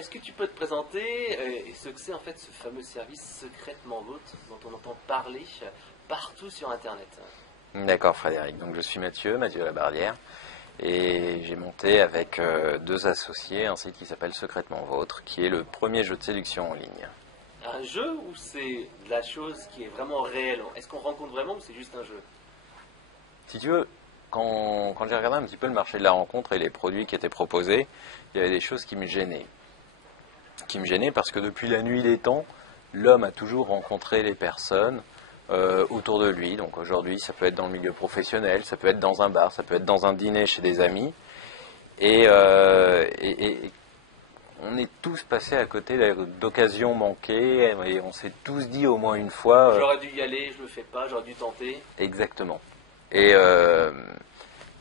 est-ce que tu peux te présenter et ce que c'est en fait ce fameux service secrètement vôtre dont on entend parler partout sur Internet? D'accord Frédéric, donc je suis Mathieu Labarrière, et j'ai monté avec deux associés un site qui s'appelle Secrètement Vôtre, qui est le premier jeu de séduction en ligne. Un jeu ou c'est de la chose qui est vraiment réelle? Est-ce qu'on rencontre vraiment ou c'est juste un jeu? Si tu veux, quand j'ai regardé un petit peu le marché de la rencontre et les produits qui étaient proposés, il y avait des choses qui me gênaient. Qui me gênaient parce que depuis la nuit des temps, l'homme a toujours rencontré les personnes autour de lui. Donc aujourd'hui, ça peut être dans le milieu professionnel, ça peut être dans un bar, ça peut être dans un dîner chez des amis. Et on est tous passés à côté d'occasions manquées et on s'est tous dit au moins une fois... J'aurais dû y aller, je le fais pas, j'aurais dû tenter. Exactement. Et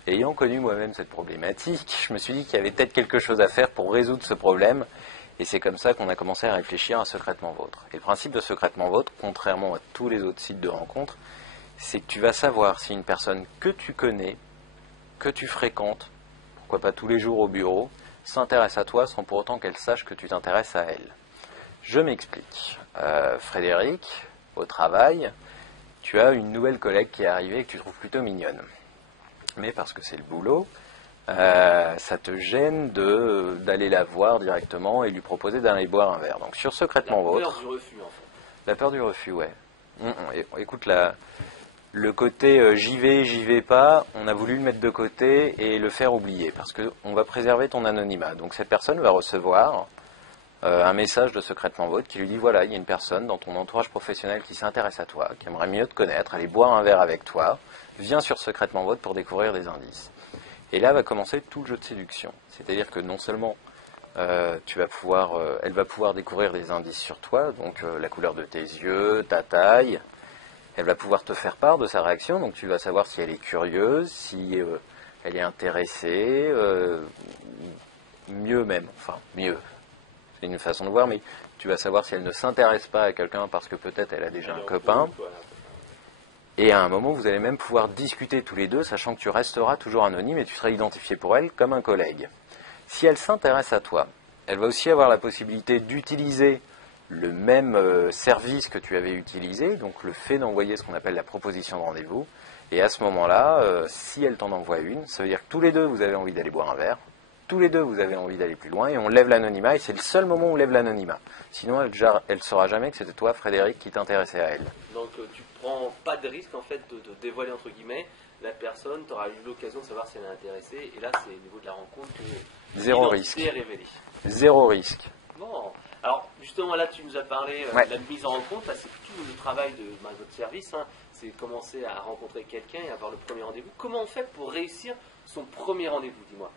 ayant connu moi-même cette problématique, je me suis dit qu'il y avait peut-être quelque chose à faire pour résoudre ce problème. Et c'est comme ça qu'on a commencé à réfléchir à Secrètement Vôtre. Et le principe de Secrètement Vôtre, contrairement à tous les autres sites de rencontres, c'est que tu vas savoir si une personne que tu connais, que tu fréquentes, pourquoi pas tous les jours au bureau, s'intéresse à toi sans pour autant qu'elle sache que tu t'intéresses à elle. Je m'explique. Frédéric, au travail, tu as une nouvelle collègue qui est arrivée et que tu trouves plutôt mignonne. Mais parce que c'est le boulot, ça te gêne d'aller la voir directement et lui proposer d'aller boire un verre. Donc sur Secrètement Vôtre... La peur du refus, en fait. La peur du refus, ouais. Écoute, le côté j'y vais pas, on a voulu le mettre de côté et le faire oublier, parce qu'on va préserver ton anonymat. Donc cette personne va recevoir un message de Secrètement Vôtre qui lui dit, voilà, il y a une personne dans ton entourage professionnel qui s'intéresse à toi, qui aimerait mieux te connaître, aller boire un verre avec toi, viens sur Secrètement Vôtre pour découvrir des indices. Et là va commencer tout le jeu de séduction. C'est-à-dire que non seulement elle va pouvoir découvrir des indices sur toi, donc la couleur de tes yeux, ta taille. Elle va pouvoir te faire part de sa réaction, donc tu vas savoir si elle est curieuse, si elle est intéressée, mieux même, enfin mieux, c'est une façon de voir, mais tu vas savoir si elle ne s'intéresse pas à quelqu'un parce que peut-être elle a déjà un copain. Et à un moment, vous allez même pouvoir discuter tous les deux, sachant que tu resteras toujours anonyme et tu seras identifié pour elle comme un collègue. Si elle s'intéresse à toi, elle va aussi avoir la possibilité d'utiliser le même service que tu avais utilisé, donc le fait d'envoyer ce qu'on appelle la proposition de rendez-vous. Et à ce moment-là, si elle t'en envoie une, ça veut dire que tous les deux, vous avez envie d'aller boire un verre, tous les deux, vous avez envie d'aller plus loin, et on lève l'anonymat, et c'est le seul moment où on lève l'anonymat. Sinon, elle ne saura jamais que c'était toi, Frédéric, qui t'intéressait à elle. Donc tu prends pas de risque en fait de dévoiler entre guillemets la personne, tu auras eu l'occasion de savoir si elle est intéressée, et là c'est au niveau de la rencontre que Zéro risque. est révélée. Zéro risque. Bon, alors justement là tu nous as parlé de la mise en rencontre, là c'est tout le travail de votre service, hein. C'est commencer à rencontrer quelqu'un et avoir le premier rendez-vous. Comment on fait pour réussir son premier rendez-vous, dis-moi?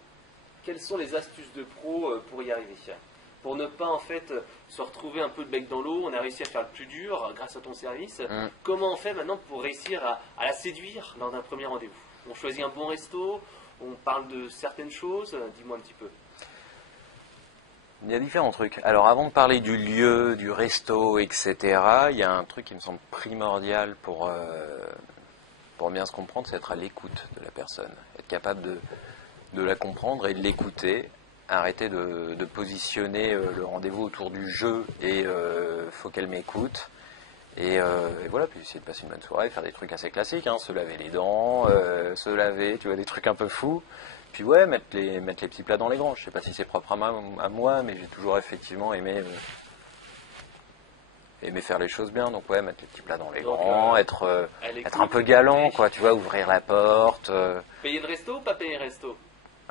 Quelles sont les astuces de pro pour y arriver? Pour ne pas en fait se retrouver un peu de bec dans l'eau, on a réussi à faire le plus dur grâce à ton service. Comment on fait maintenant pour réussir à la séduire lors d'un premier rendez-vous? On choisit un bon resto, on parle de certaines choses, dis-moi un petit peu. Il y a différents trucs. Alors avant de parler du lieu, du resto, etc., il y a un truc qui me semble primordial pour bien se comprendre, c'est être à l'écoute de la personne. Être capable de la comprendre et de l'écouter. Arrêter de positionner le rendez-vous autour du jeu et faut qu'elle m'écoute. Et voilà, puis essayer de passer une bonne soirée, faire des trucs assez classiques, hein, se laver les dents, se laver, tu vois, des trucs un peu fous. Puis ouais, mettre les petits plats dans les grands. Je sais pas si c'est propre à moi, mais j'ai toujours effectivement aimé faire les choses bien. Donc ouais, mettre les petits plats dans les grands, être un peu galant, quoi, tu vois, ouvrir la porte. Payer le resto ou pas payer le resto?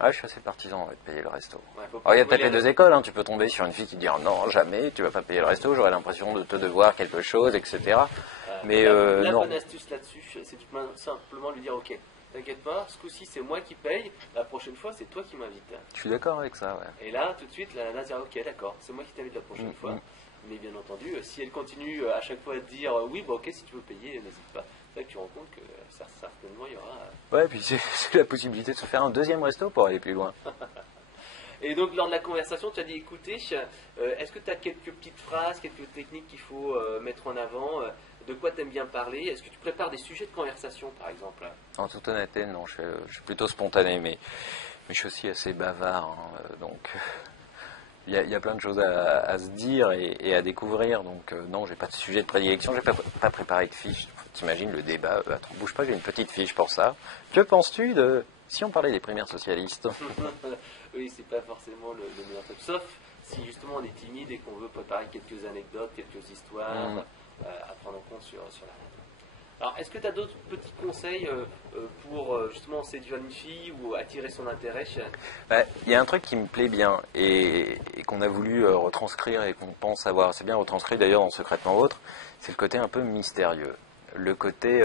Ah, je suis assez partisan de payer le resto. Ouais, Alors il y a peut-être les deux écoles, hein. Tu peux tomber sur une fille qui dit non, jamais, tu vas pas payer le resto, j'aurais l'impression de te devoir quelque chose, etc. Mais la non. bonne astuce là-dessus, c'est tout simplement lui dire ok, t'inquiète pas, ce coup-ci c'est moi qui paye, la prochaine fois c'est toi qui m'invites. Je suis d'accord avec ça, ouais. Et là, tout de suite, la nana dira ok, d'accord, c'est moi qui t'invite la prochaine fois. Mais bien entendu, si elle continue à chaque fois à te dire oui, bah ok, si tu veux payer, n'hésite pas. C'est là que tu rends compte que certainement il y aura. Ouais, puis c'est la possibilité de se faire un deuxième resto pour aller plus loin. Et donc, lors de la conversation, tu as dit écoutez, est-ce que tu as quelques petites phrases, quelques techniques qu'il faut mettre en avant? De quoi tu aimes bien parler? Est-ce que tu prépares des sujets de conversation, par exemple? En toute honnêteté, non, je suis plutôt spontané, mais je suis aussi assez bavard, hein, donc Il y a plein de choses à se dire et à découvrir. Donc non, j'ai pas de sujet de prédilection, j'ai pas préparé de fiche. T'imagines le débat, attends, bouge pas, j'ai une petite fiche pour ça. Que penses-tu de si on parlait des primaires socialistes? Oui, c'est pas forcément le meilleur truc. Sauf si justement on est timide et qu'on veut préparer quelques anecdotes, quelques histoires à prendre en compte sur la radio. Alors, est-ce que tu as d'autres petits conseils pour justement séduire une fille ou attirer son intérêt Il y a un truc qui me plaît bien et qu'on a voulu retranscrire et qu'on pense avoir assez bien retranscrit d'ailleurs dans Secrètement Vôtre, c'est le côté un peu mystérieux. Le côté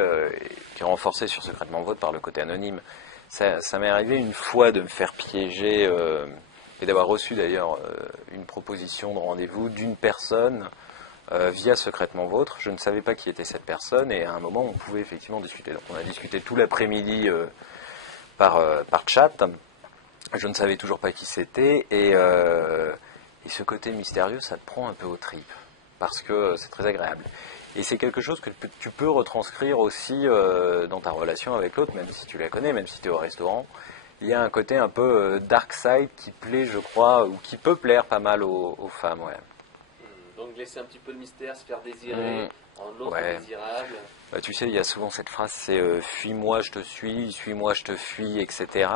qui est renforcé sur Secrètement Vôtre par le côté anonyme. Ça m'est arrivé une fois de me faire piéger et d'avoir reçu d'ailleurs une proposition de rendez-vous d'une personne via Secrètement Vôtre. Je ne savais pas qui était cette personne et à un moment on pouvait effectivement discuter. Donc on a discuté tout l'après-midi par chat. Je ne savais toujours pas qui c'était et ce côté mystérieux, ça te prend un peu aux tripes parce que c'est très agréable. Et c'est quelque chose que tu peux retranscrire aussi dans ta relation avec l'autre, même si tu la connais, même si tu es au restaurant. Il y a un côté un peu dark side qui plaît, je crois, ou qui peut plaire pas mal aux femmes, ouais. Donc laisser un petit peu le mystère, se faire désirer en l'autre désirable. Bah, tu sais, il y a souvent cette phrase, c'est fuis-moi, je te suis-moi, je te fuis, etc.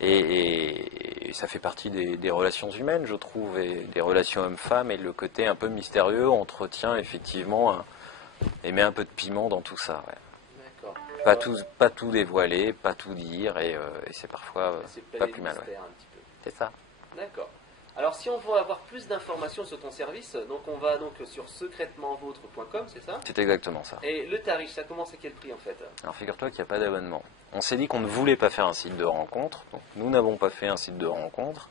Et ça fait partie des relations humaines, je trouve, et des relations hommes-femmes, et le côté un peu mystérieux entretient effectivement et met un peu de piment dans tout ça. Ouais. D'accord. Pas tout dévoiler, pas tout dire, et c'est parfois pas plus mal. Ouais. Un petit peu. C'est ça. D'accord. Alors si on veut avoir plus d'informations sur ton service, donc on va donc sur secrètementvôtre.com, c'est ça? C'est exactement ça. Et le tarif, ça commence à quel prix en fait? Alors figure-toi qu'il n'y a pas d'abonnement. On s'est dit qu'on ne voulait pas faire un site de rencontre, donc nous n'avons pas fait un site de rencontre,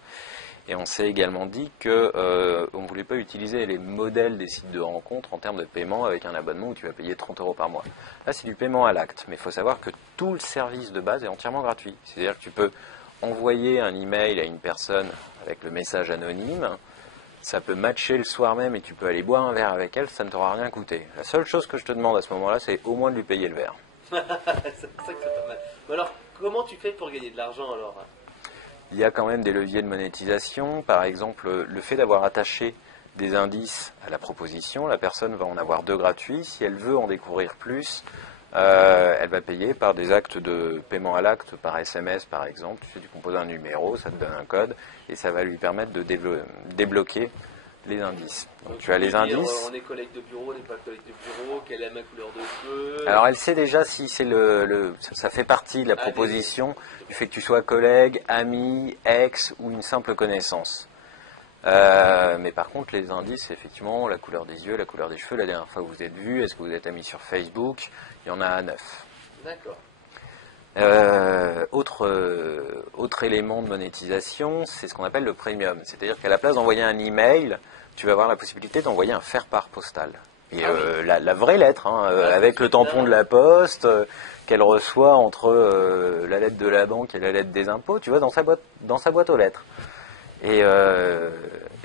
et on s'est également dit qu'on ne voulait pas utiliser les modèles des sites de rencontre en termes de paiement avec un abonnement où tu vas payer 30 € par mois. Là c'est du paiement à l'acte, mais il faut savoir que tout le service de base est entièrement gratuit. C'est-à-dire que tu peux envoyer un email à une personne avec le message anonyme, ça peut matcher le soir même et tu peux aller boire un verre avec elle, ça ne t'aura rien coûté. La seule chose que je te demande à ce moment-là, c'est au moins de lui payer le verre. C'est ça que c'est pas mal. Mais alors, comment tu fais pour gagner de l'argent alors? Il y a quand même des leviers de monétisation, par exemple le fait d'avoir attaché des indices à la proposition, la personne va en avoir 2 gratuits, si elle veut en découvrir plus, elle va payer par des actes de paiement à l'acte, par SMS par exemple. Tu composes un numéro, ça te donne un code et ça va lui permettre de débloquer les indices. Donc tu as les indices. On est collègue de bureau, on n'est pas collègue de bureau, quelle est ma couleur de cheveux? Alors elle sait déjà si c'est ça fait partie de la proposition du fait que tu sois collègue, ami, ex ou une simple connaissance. Mais par contre, les indices, effectivement, la couleur des yeux, la couleur des cheveux, la dernière fois que vous êtes vus, est-ce que vous êtes amis sur Facebook? Il y en a 9. D'accord. Autre élément de monétisation, c'est ce qu'on appelle le premium. C'est-à-dire qu'à la place d'envoyer un email, tu vas avoir la possibilité d'envoyer un faire-part postal. Et la vraie lettre, avec le tampon de la poste, qu'elle reçoit entre la lettre de la banque et la lettre des impôts, tu vois, dans sa boîte aux lettres. Et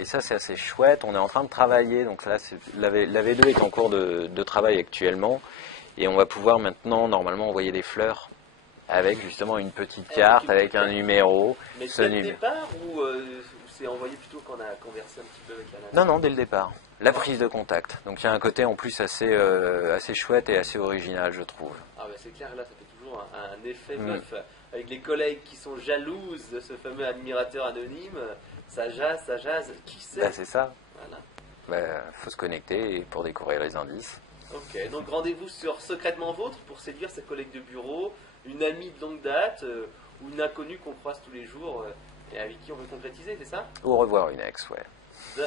ça, c'est assez chouette. On est en train de travailler. Donc là, la V2 est en cours de travail actuellement. Et on va pouvoir maintenant, normalement, envoyer des fleurs avec justement une petite carte, avec un numéro. Mais dès le départ ou c'est envoyé plutôt quand on a conversé un petit peu avec la nana? Non, dès le départ. La prise de contact. Donc il y a un côté en plus assez chouette et assez original, je trouve. Ah bah c'est clair, là, ça fait toujours un effet neuf. Avec les collègues qui sont jalouses de ce fameux admirateur anonyme, ça jase, qui sait? Bah, c'est ça. Voilà. Faut se connecter pour découvrir les indices. Ok, donc rendez-vous sur Secrètement Vôtre pour séduire ses collègues de bureau, une amie de longue date ou une inconnue qu'on croise tous les jours et avec qui on veut concrétiser, c'est ça? Au revoir une ex, ouais. Bah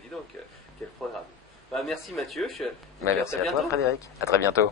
dis donc, quel programme. Bah, merci Mathieu. Merci à toi Frédéric. À très bientôt.